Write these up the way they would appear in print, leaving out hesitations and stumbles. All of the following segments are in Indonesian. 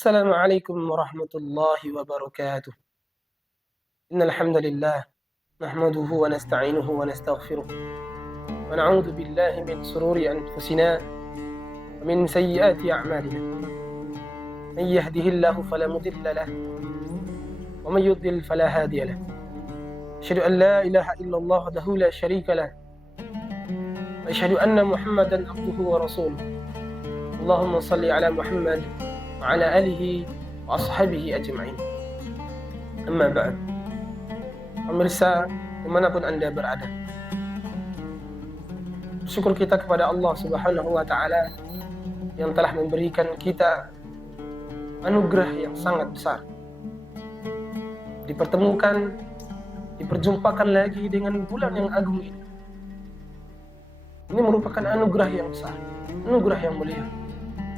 السلام عليكم ورحمة الله وبركاته. إن الحمد لله نحمده ونستعينه ونستغفره ونعوذ بالله من شرور أنفسنا ومن سيئات أعمالنا. من يهده الله فلا مضل له ومن يضلل فلا هادي له. أشهد أن لا إله إلا الله وحده لا شريك له وأشهد أن محمدا عبده ورسوله. اللهم صل على محمد وعلى آله وأصحابه أجمعين. Amma ba'd. Pemirsa dimanapun Anda berada, syukur kita kepada Allah Subhanahu wa Ta'ala yang telah memberikan kita anugerah yang sangat besar, diperjumpakan lagi dengan bulan yang agung ini. Ini merupakan anugerah yang besar, anugerah yang mulia.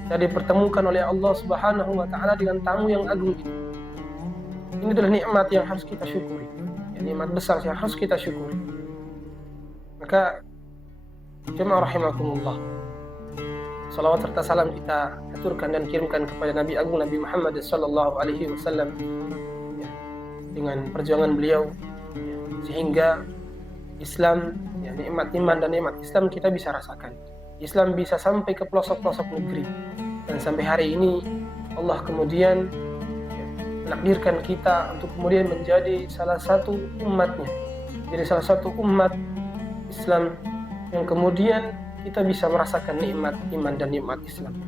Kita dipertemukan oleh Allah Subhanahu wa Ta'ala dengan tamu yang agung ini. Ini adalah nikmat yang harus kita syukuri, nikmat besar yang harus kita syukuri. Maka jemaah rahimakumullah, salawat serta salam kita aturkan dan kirimkan kepada Nabi Agung Nabi Muhammad sallallahu alaihi wasallam, dengan perjuangan beliau sehingga Islam, nikmat iman dan nikmat Islam kita bisa rasakan. Islam bisa sampai ke pelosok-pelosok negeri, dan sampai hari ini Allah kemudian menakdirkan kita untuk kemudian menjadi salah satu umatnya, jadi salah satu umat Islam yang kemudian kita bisa merasakan nikmat iman dan nikmat Islam.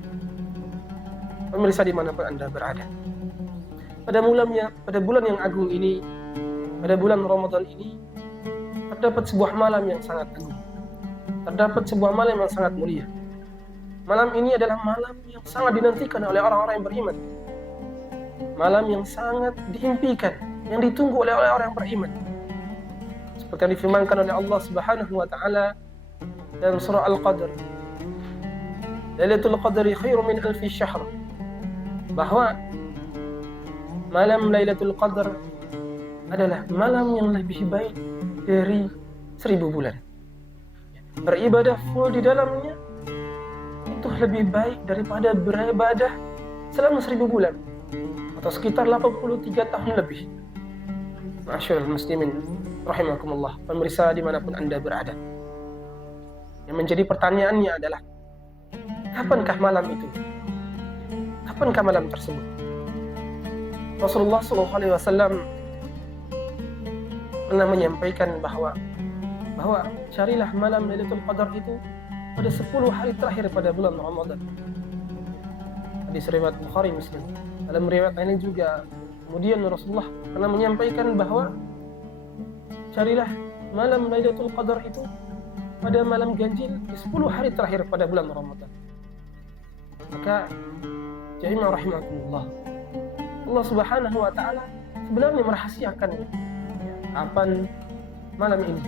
Pemirsa dimanapun Anda berada, pada bulan yang agung ini, pada bulan Ramadan ini, terdapat sebuah malam yang sangat agung, terdapat sebuah malam yang sangat mulia. Malam ini adalah malam yang sangat dinantikan oleh orang-orang yang beriman, malam yang sangat diimpikan, yang ditunggu oleh orang yang beriman. Seperti yang difirmankan oleh Allah Subhanahu wa Ta'ala dalam surah Al-Qadr, Lailatul Qadri khairum min alfi syahr, bahwa malam Lailatul Qadar adalah malam yang lebih baik dari 1000 bulan. Beribadah full di dalamnya itu lebih baik daripada beribadah selama 1000 bulan, atau sekitar 83 tahun lebih. Ma'asyiral muslimin rahimakumullah, pemirsa dimanapun Anda berada, yang menjadi pertanyaannya adalah, kapankah malam itu? Kapankah malam tersebut? Rasulullah SAW pernah menyampaikan bahwa carilah malam Lailatul Qadar itu pada 10 hari terakhir pada bulan Ramadan. Hadis riwayat Bukhari Muslim. Dalam riwayat lain juga kemudian Rasulullah pernah menyampaikan bahwa carilah malam Lailatul Qadar itu pada malam ganjil di 10 hari terakhir pada bulan Ramadan. Maka jemaah rahimakumullah, Allah Subhanahu wa Ta'ala sebenarnya merahasiakan kapan malam ini.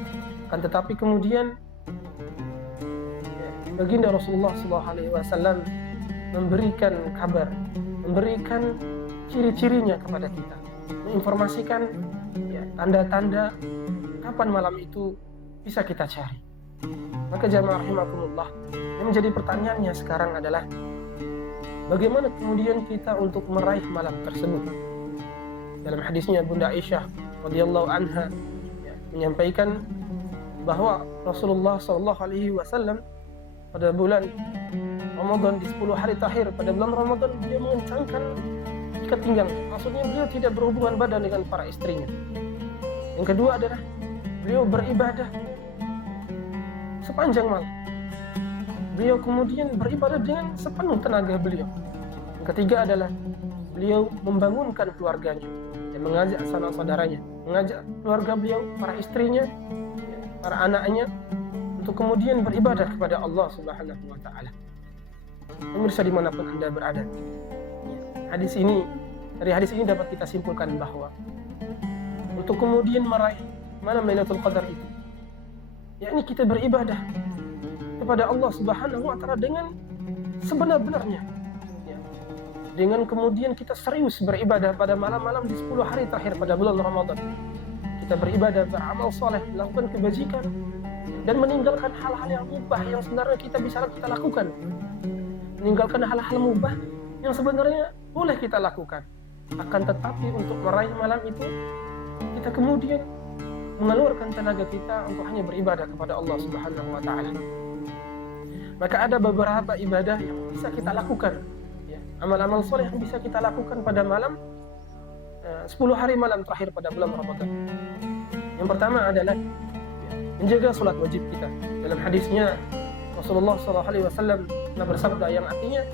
Akan tetapi kemudian baginda Rasulullah SAW memberikan kabar, memberikan ciri-cirinya kepada kita, menginformasikan tanda-tanda kapan malam itu bisa kita cari. Maka jamaah rahimakumullah, yang menjadi pertanyaannya sekarang adalah, bagaimana kemudian kita untuk meraih malam tersebut? Dalam hadisnya Bunda Aisyah radhiyallahu anha menyampaikan bahwa Rasulullah SAW pada bulan Ramadan di 10 hari terakhir pada bulan Ramadan, beliau mengencangkan ikat pinggang. Maksudnya beliau tidak berhubungan badan dengan para istrinya. Yang kedua adalah beliau beribadah sepanjang malam. Beliau kemudian beribadah dengan sepenuh tenaga beliau. Yang ketiga adalah beliau membangunkan keluarganya, dan mengajak saudara-saudaranya, mengajak keluarga beliau, para istrinya, para anaknya, untuk kemudian beribadah kepada Allah Subhanahu wa Ta'ala. Pemirsa dimanapun Anda berada, dari hadis ini dapat kita simpulkan bahwa untuk kemudian meraih malam Lailatul Qadar itu, yakni kita beribadah kepada Allah Subhanahu wa Ta'ala dengan sebenar-benarnya, dengan kemudian kita serius beribadah pada malam-malam di 10 hari terakhir pada bulan Ramadan. Kita beribadah, beramal soleh, melakukan kebajikan, dan meninggalkan hal-hal yang mubah yang sebenarnya kita bisa kita lakukan. Meninggalkan hal-hal mubah yang sebenarnya boleh kita lakukan. Akan tetapi untuk meraih malam itu, kita kemudian mengeluarkan tenaga kita untuk hanya beribadah kepada Allah Subhanahu wa Ta'ala. Maka ada beberapa ibadah yang bisa kita lakukan, ya, amal-amal soleh yang bisa kita lakukan pada malam 10 hari malam terakhir pada bulan Ramadan. Yang pertama adalah menjaga sholat wajib kita. Dalam hadisnya Rasulullah SAW telah bersabda yang artinya,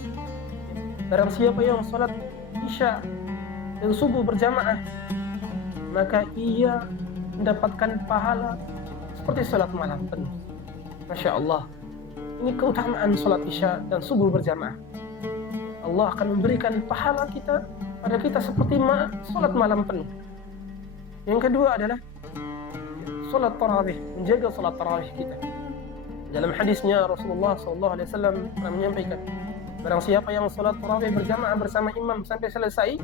barang siapa yang sholat isya dan subuh berjamaah, maka ia mendapatkan pahala seperti sholat malam penuh. Masya Allah, ini keutamaan sholat isya dan subuh berjamaah. Allah akan memberikan pahala kita pada kita seperti sholat malam penuh. Yang kedua adalah sholat tarawih, menjaga sholat tarawih kita. Dalam hadisnya Rasulullah SAW pernah menyampaikan, barang siapa yang sholat tarawih berjamaah bersama imam sampai selesai,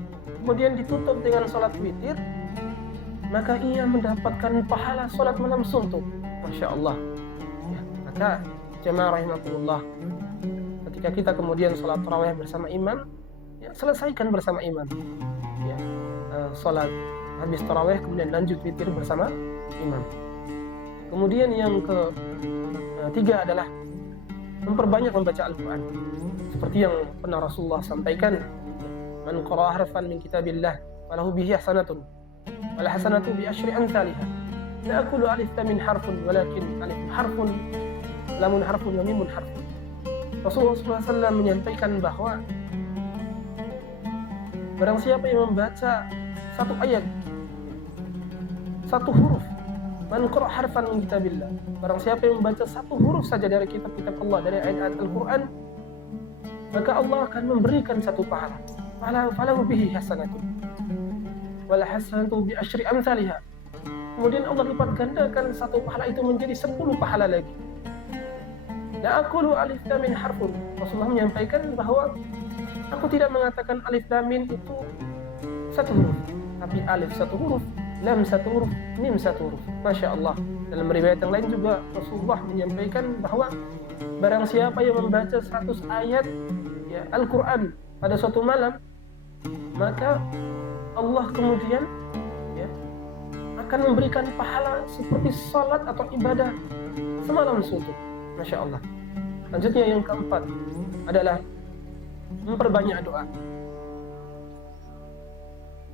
kemudian ditutup dengan sholat witir, maka ia mendapatkan pahala sholat malam suntuk. Masya Allah. Ya, maka jemaah rahimakumullah, ketika kita kemudian sholat tarawih bersama imam, ya, selesaikan bersama imam. Ya, sholat habis tarawih kemudian lanjut witir bersama imam. Kemudian yang ketiga adalah memperbanyak membaca Al-Quran. Seperti yang pernah Rasulullah sampaikan, man qara'a harfan min kitabillah falahu bihi hasanatun wal hasanatu bi asyri amsalha. La aqulu alif lam min harfun walakin alif harfun, lamun harfun wa mimun harfun. Rasulullah SAW menyampaikan bahwa barang siapa yang membaca satu ayat, satu huruf, man qara'a harfan min kitabillah, barang siapa yang membaca satu huruf saja dari kitab-kitab Allah, dari ayat-ayat Al-Quran, maka Allah akan memberikan satu pahala. Falahu bihi hasanatun wal hasanatu bi asyri amsalha. Kemudian Allah lipat gandakan satu pahala itu menjadi 10 pahala lagi. La aqulu alif lam min harfun. Rasulullah menyampaikan bahwa aku tidak mengatakan alif lam min itu satu huruf, tapi alif satu huruf, lam satu huruf, mim satu huruf. Masya Allah. Dalam riwayat yang lain juga Rasulullah menyampaikan bahwa barang siapa yang membaca 100 ayat, ya, Al-Quran pada suatu malam, maka Allah kemudian, ya, akan memberikan pahala seperti salat atau ibadah semalam suntuk. Masya Allah. Lanjutnya yang keempat adalah memperbanyak doa.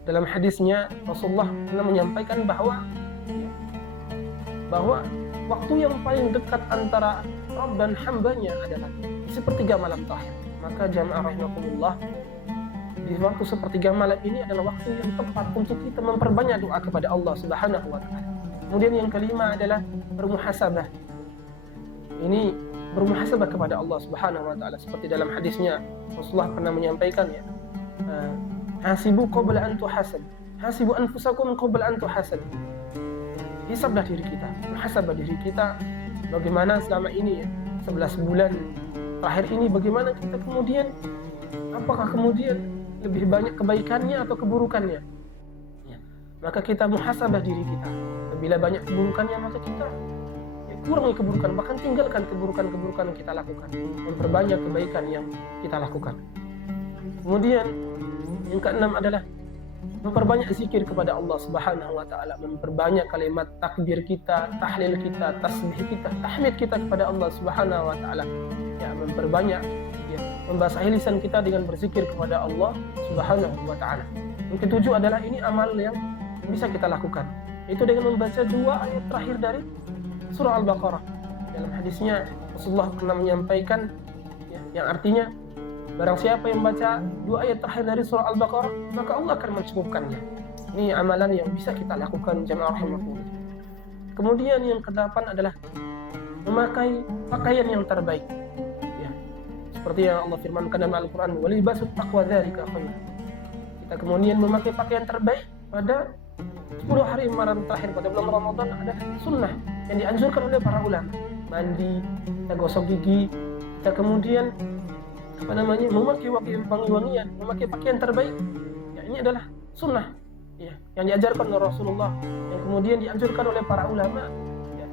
Dalam hadisnya Rasulullah pernah menyampaikan bahwa waktu yang paling dekat antara Rabb dan hambanya adalah sepertiga malam terakhir. Maka jamaah rahimakumullah, di waktu sepertiga malam ini adalah waktu yang tepat untuk kita memperbanyak doa kepada Allah Subhanahu wa Ta'ala. Kemudian yang kelima adalah bermuhasabah. Ini bermuhasabah kepada Allah Subhanahu wa Ta'ala, seperti dalam hadisnya Rasulullah pernah menyampaikan, ya, hasibu qabla an tuhasab, hasibu anfusakum qabla an tuhasab. Hisablah diri kita, muhasabah diri kita, bagaimana selama ini, ya, 11 bulan terakhir ini, bagaimana kita kemudian, apakah kemudian lebih banyak kebaikannya atau keburukannya, ya, maka kita muhasabah diri kita. Bila banyak keburukannya, maka kita, ya, kurangi keburukan, bahkan tinggalkan keburukan-keburukan yang kita lakukan, memperbanyak kebaikan yang kita lakukan. Kemudian yang keenam adalah memperbanyak zikir kepada Allah Subhanahu wa Ta'ala, memperbanyak kalimat takbir kita, tahlil kita, tasbih kita, tahmid kita kepada Allah Subhanahu wa Ta'ala, ya, memperbanyak, ya, membasahi lisan kita dengan berzikir kepada Allah Subhanahu wa Ta'ala. Yang ketujuh adalah, ini amal yang bisa kita lakukan, itu dengan membaca 2 ayat terakhir dari surah Al-Baqarah. Dalam hadisnya Rasulullah pernah menyampaikan, ya, yang artinya barang siapa yang membaca 2 ayat terakhir dari surah Al-Baqarah, maka Allah akan mencukupkannya. Ini amalan yang bisa kita lakukan jamaah rahimakumullah. Kemudian yang ke-8 adalah memakai pakaian yang terbaik, ya, seperti yang Allah firmankan dalam Al-Quran, walibasut taqwa dzalika khair. Kita kemudian memakai pakaian terbaik pada 10 hari malam terakhir pada bulan Ramadan adalah sunnah yang dianjurkan oleh para ulama. Mandi, kita gosok gigi, kita kemudian memakai wangi-wangian, memakai pakaian terbaik, ya, ini adalah sunnah, ya, yang diajarkan oleh Rasulullah, yang kemudian dianjurkan oleh para ulama, ya,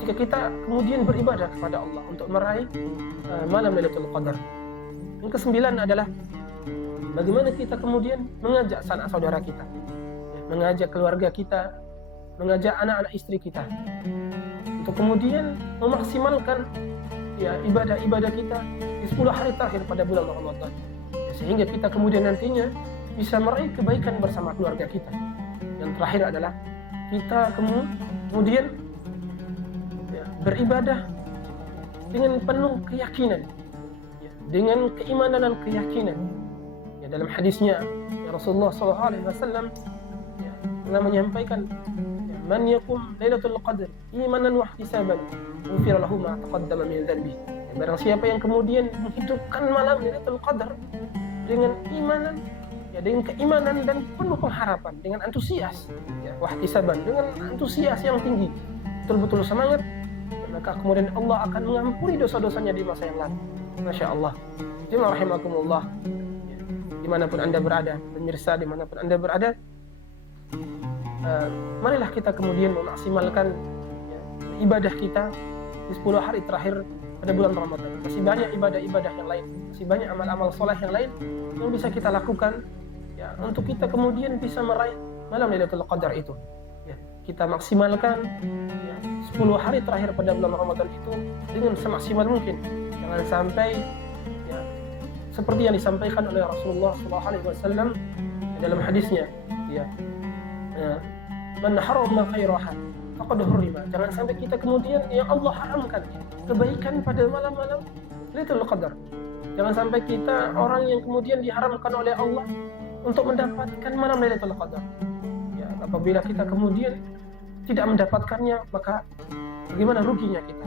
jika kita kemudian beribadah kepada Allah untuk meraih malam Lailatul Qadar. Yang ke-9 adalah bagaimana kita kemudian mengajak sanak saudara kita, mengajak keluarga kita, mengajak anak-anak istri kita untuk kemudian memaksimalkan ibadah-ibadah kita di 10 hari terakhir pada bulan Ramadan, sehingga kita kemudian nantinya bisa meraih kebaikan bersama keluarga kita. Yang terakhir adalah kita kemudian beribadah dengan penuh keyakinan, dengan keimanan dan keyakinan. Dalam hadisnya Rasulullah SAW telah menyampaikan, man yaqum lailatul qadr imanan wa ihtisaban ghufira lahu ma taqaddama min dhanbi. Barang siapa yang kemudian menghidupkan malam lailatul qadar dengan imanan, dengan keimanan dan penuh pengharapan, dengan antusias, wa ihtisaban, dengan antusias yang tinggi, betul-betul semangat, maka kemudian Allah akan mengampuni dosa-dosanya di masa yang lalu. Masya Allah. Jemaah rahimakumullah, dimanapun Anda berada, pemirsa dimanapun Anda berada, marilah kita kemudian memaksimalkan ibadah kita di 10 hari terakhir pada bulan Ramadan. Masih banyak ibadah-ibadah yang lain, masih banyak amal-amal soleh yang lain yang bisa kita lakukan untuk kita kemudian bisa meraih malam Lailatul Qadar itu. Kita maksimalkan 10 hari terakhir pada bulan Ramadan itu dengan semaksimal mungkin. Jangan sampai seperti yang disampaikan oleh Rasulullah SAW dalam hadisnya, man harama khairaha faqad hurrima. Jangan sampai kita kemudian Allah haramkan kebaikan pada malam-malam Lailatul Qadar. Jangan sampai kita orang yang kemudian diharamkan oleh Allah untuk mendapatkan malam Lailatul Qadar. Apabila kita kemudian tidak mendapatkannya, maka bagaimana ruginya kita?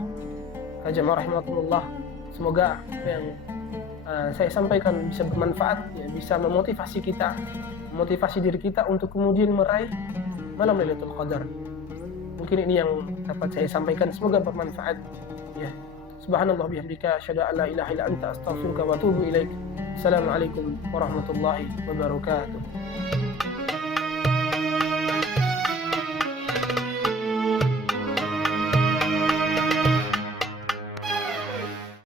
Jemaah rahimakumullah, semoga yang saya sampaikan bisa bermanfaat, bisa memotivasi kita, memotivasi diri kita untuk kemudian meraih malam Lailatul Qadar. Mungkin ini yang dapat saya sampaikan, semoga bermanfaat. Subhanallah bihamdika, asyhadu an la ilaha illa anta, astaghfiruka wa atubu ilaik. Assalamualaikum warahmatullahi wabarakatuh.